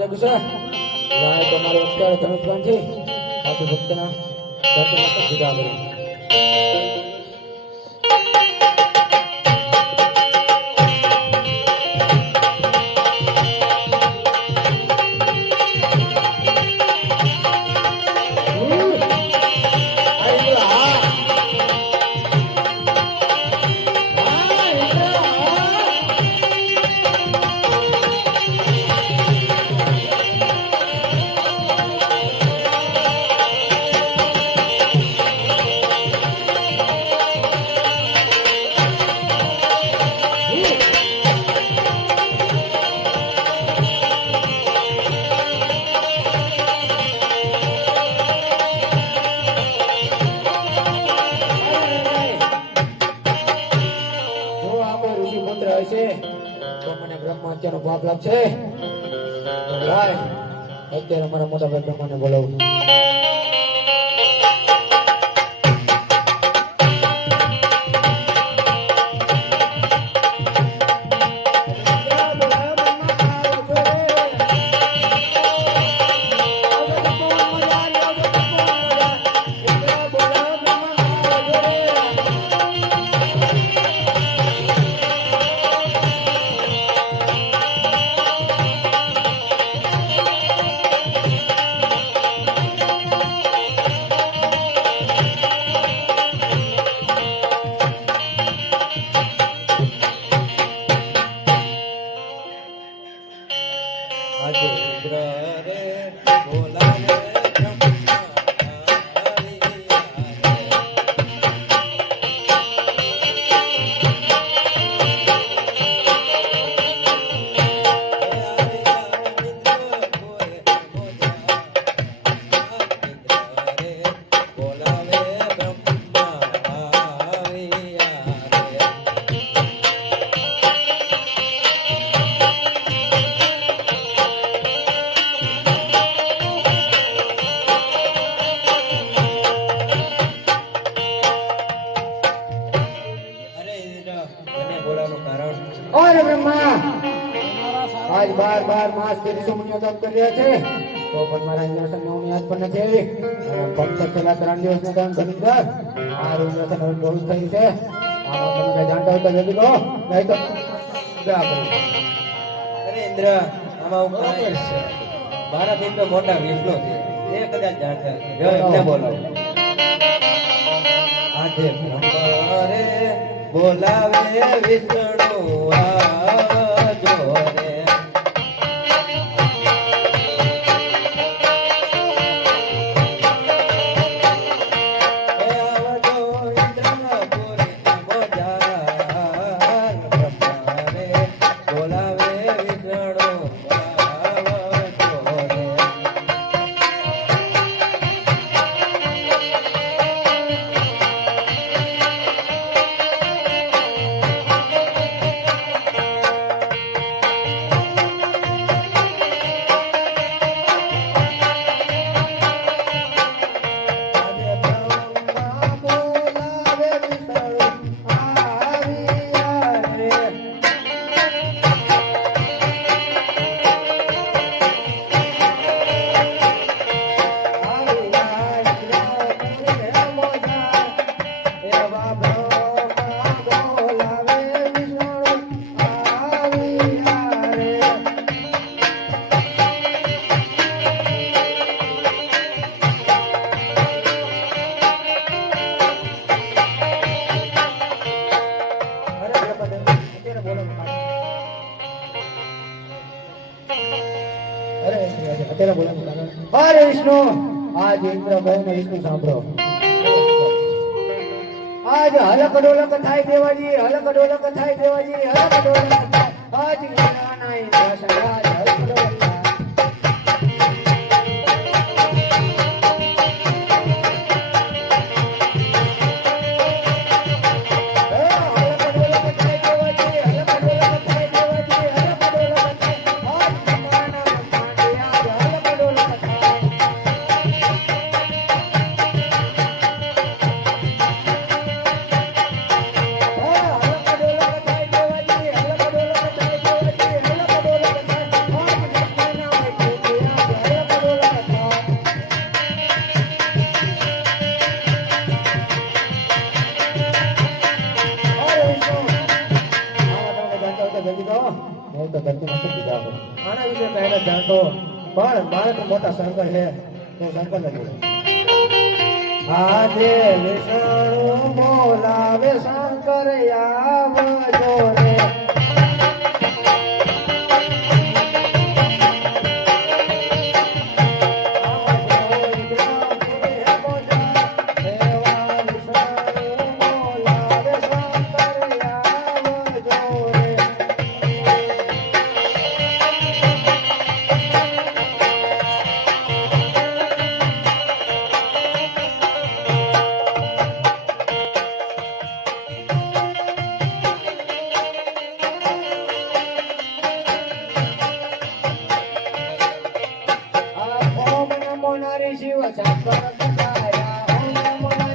જગ છે લાય તમારો અત્યારે ધનુષબાણથી બાકી ભક્તના ધરતી માતા જુદા કરે બ્રહ્માત્યાનો પાપ લાગશે અત્યારે અમારા મોટા ભાઈ બ્રહ્માને બોલાવું आज बार बार मास के ऋषि मुनियों तप कर रहे थे तो पण मारा इंद्रसन ने याद पण નથી આવી ફક્ત છેલ્લા 3 દિવસના કામ કરી દીધા આ ઇન્દ્રસન બહુ થઈ છે આમાં તમે કઈ જાણતા હોય તો જલ્દી કહો નહીં તો જા કરો અરે ઇન્દ્ર આમાં હું કહે છે મારા દિન તો મોટા વિષ્ણુ છે એ કદાચ જાણતા છે જો એમને બોલાવો આજે બ્રહ્મારે બોલાવે વિષ્ણુ આજો રે अरे विष्णु आज इंद्र भाई ने विष्णु सांभळो आज हलक डोलक थाय देवाजी हलक डोलक थाय देवाजी हलक डोलक आज ज्ञाना इंद्र सदा हलक डोलक પણ મારાથી મોટા શંકર છે તો શંકર ને બોલે આજે વિષ્ણુ બોલાવે શંકર આવજો રે ઓમ નમો નારી શિવ શંકર પધાર્યા. ઓમ નમો